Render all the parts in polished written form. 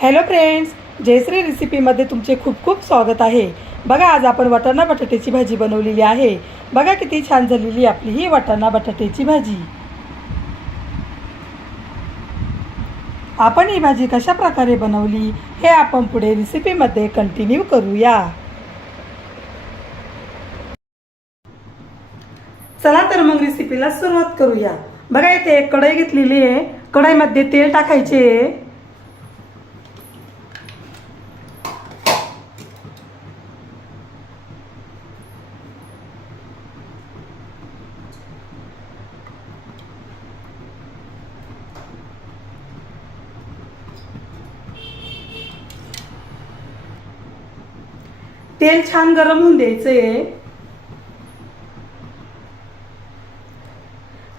Hello friends, Jayashree रेसिपीमध्ये तुमचे खूप खूप स्वागत आहे। बघा, आज आपण वाटाणा बटाट्याची भाजी बनवलेली आहे। बघा किती छान झालेली आपली ही वाटाणा बटाट्याची भाजी। आपण ही भाजी कशा प्रकारे बनवली हे आपण पुढे रेसिपीमध्ये कंटिन्यू करूया। चला तर मग रेसिपीला सुरुवात करूया। बघा, इथे एक कढई घेतलेली आहे। कढईमध्ये तेल टाकायचे आहे। तेल छान गरम होऊन द्यायचंय।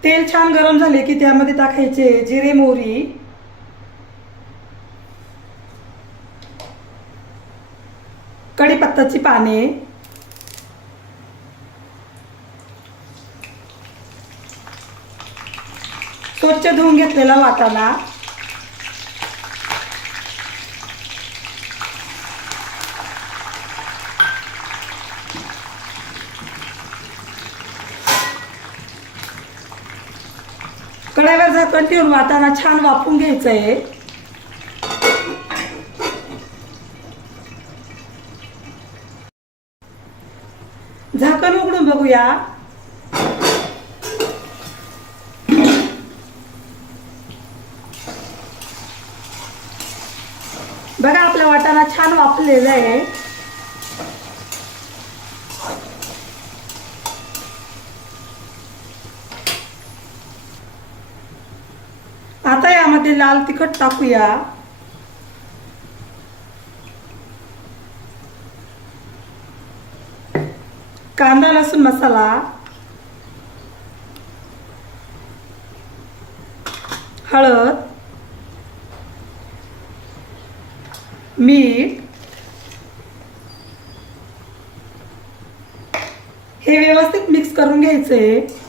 तेल छान गरम झाले की त्यामध्ये टाकायचे जिरे, मोहरी, कढीपत्त्याची पाने, स्वच्छ धुवून घेतलेला वाटाणा, कढईवर झाकण ठेवून वाटाणा छान वाफवून घ्यायचं आहे। झाकण उघडून बघूया। बघा, आपला वाटाणा छान वाफलेला आहे। आता यामध्ये लाल तिखट टाकूया, कांदा लसूण मसाला, हळद, मीठ, हे व्यवस्थित मिक्स करून घ्यायचे।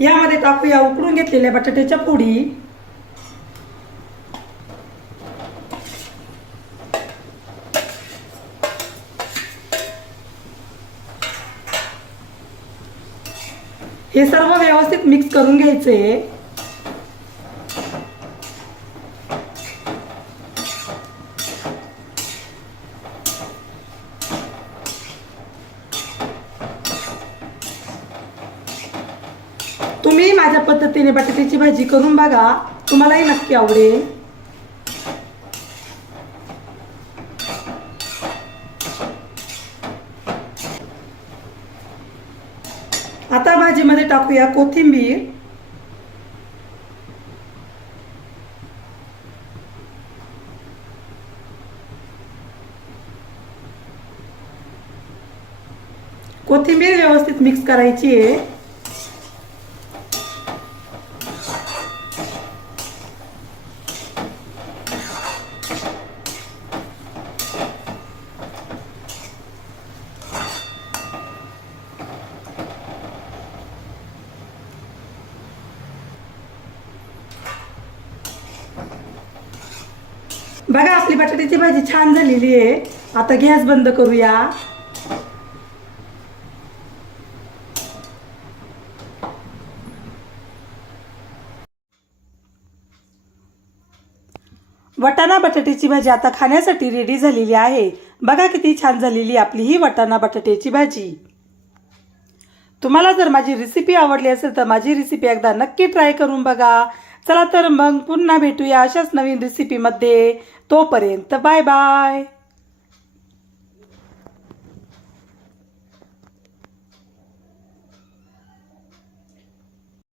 यामध्ये टाकूया उकडून घेतलेल्या बटाट्याच्या फोडी, हे सर्व व्यवस्थित मिक्स करून घ्यायचे। तुम्ही माझ्या पद्धतीने बटाट्याची भाजी करून बघा, तुम्हालाही नक्की आवडेल। आता भाजीमध्ये टाकूया कोथिंबीर, कोथिंबीर व्यवस्थित मिक्स करायची आहे। बघा, आपली बटाट्याची भाजी छान झालेली आहे। आता गॅस बंद करूया। वाटाणा बटाट्याची भाजी आता खाण्यासाठी रेडी झालेली आहे। बघा किती छान झालेली आपली ही वाटाणा बटाट्याची भाजी। तुम्हाला जर माझी रेसिपी आवडली असेल तर माझी रेसिपी एकदा नक्की ट्राय करून बघा। चला तर मग पुन्हा भेटूया अशाच नवीन रेसिपीमध्ये। तोपर्यंत बाय बाय।